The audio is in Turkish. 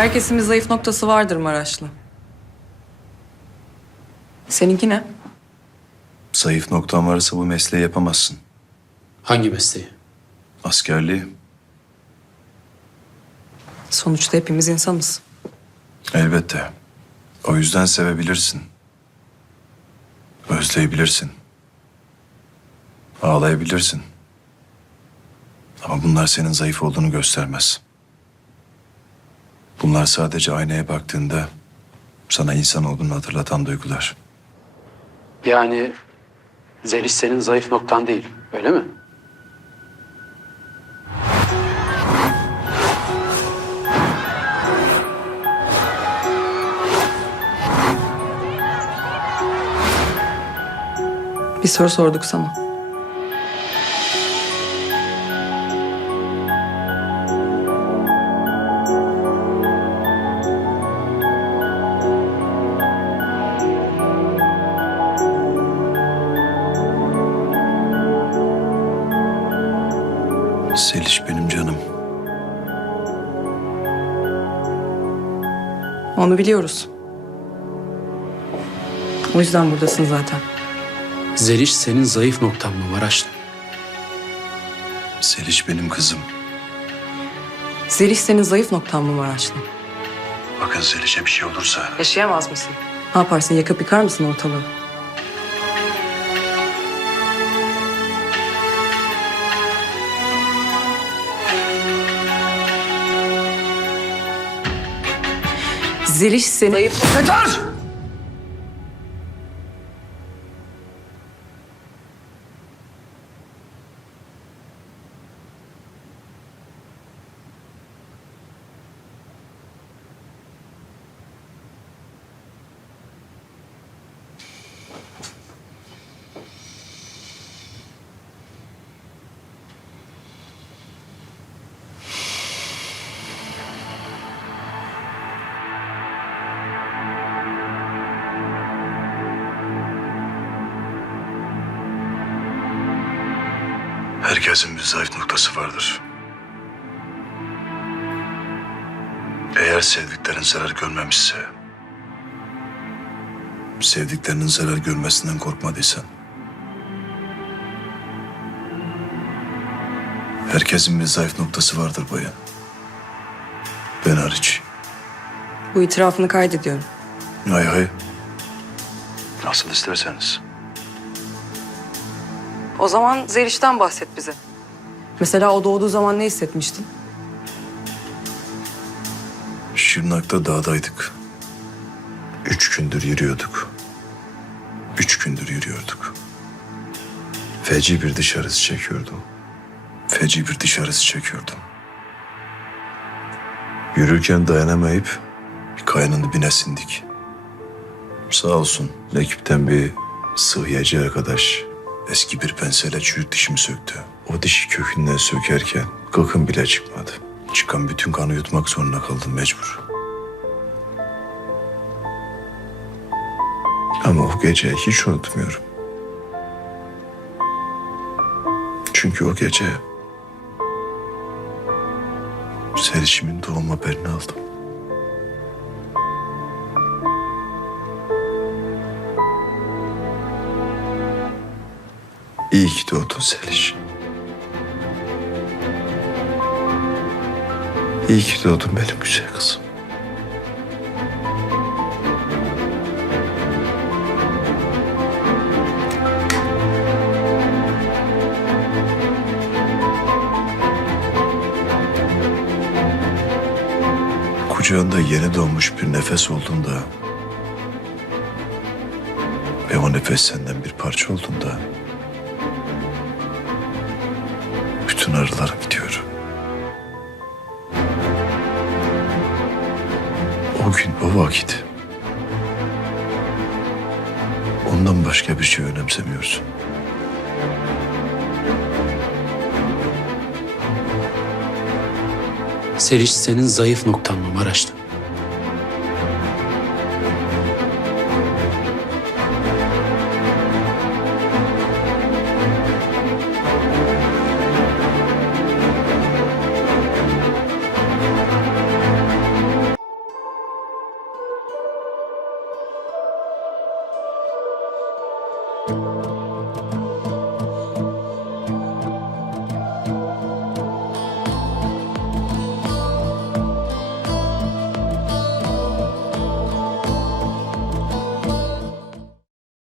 Herkesin bir zayıf noktası vardır Maraşlı. Seninki ne? Zayıf noktan varsa bu mesleği yapamazsın. Hangi mesleği? Askerliği Sonuçta hepimiz insanız. elbette. O yüzden sevebilirsin. Özleyebilirsin. Ağlayabilirsin. Ama bunlar senin zayıf olduğunu göstermez. Bunlar sadece aynaya baktığında sana insan olduğunu hatırlatan duygular. Yani Zeliş senin zayıf noktan değil, öyle mi? Bir soru sorduk sana. Seliş benim canım. Onu biliyoruz. O yüzden buradasın zaten. Zeliş senin zayıf noktan mı Maraşlı? Seliş benim kızım. Zeliş senin zayıf noktan mı Maraşlı? Bakın Seliş'e bir şey olursa Yaşayamaz mısın? Ne yaparsın? Yakıp yıkar mısın ortalığı? Zeliş seni... Zayıf... Herkesin bir zayıf noktası vardır. Eğer sevdiklerin zarar görmemişse, sevdiklerinin zarar görmesinden korkmadıysan, herkesin bir zayıf noktası vardır bayan. Ben hariç. Bu itirafını kaydediyorum. Hay hay. Nasıl isterseniz. O zaman Zeliş'ten bahset bize. Mesela o doğduğu zaman ne hissetmiştin? Şırnak'ta dağdaydık. Üç gündür yürüyorduk. Üç gündür yürüyorduk. Feci bir dışarısı çekiyordum. Feci bir dışarısı çekiyordum. Yürürken dayanamayıp bir kayanın dibine sindik. Sağ olsun ekipten bir sıhhiyacı arkadaş eski bir pensele çürük dişimi söktü. O dişi kökünden sökerken gıkım bile çıkmadı. Çıkan bütün kanı yutmak zorunda kaldım mecbur. Ama o geceyi hiç unutmuyorum. Çünkü o gece Selişimin doğum haberini aldım. İyi ki doğdun Seliş. İyi ki doğdun benim güzel kızım. Kucağında yeni doğmuş bir nefes olduğunda ve o nefes senden bir parça olduğunda bütün arılarım gidiyor. O gün, o vakit ondan başka bir şey önemsemiyorsun. Zeliş senin zayıf noktan mı Maraşlı?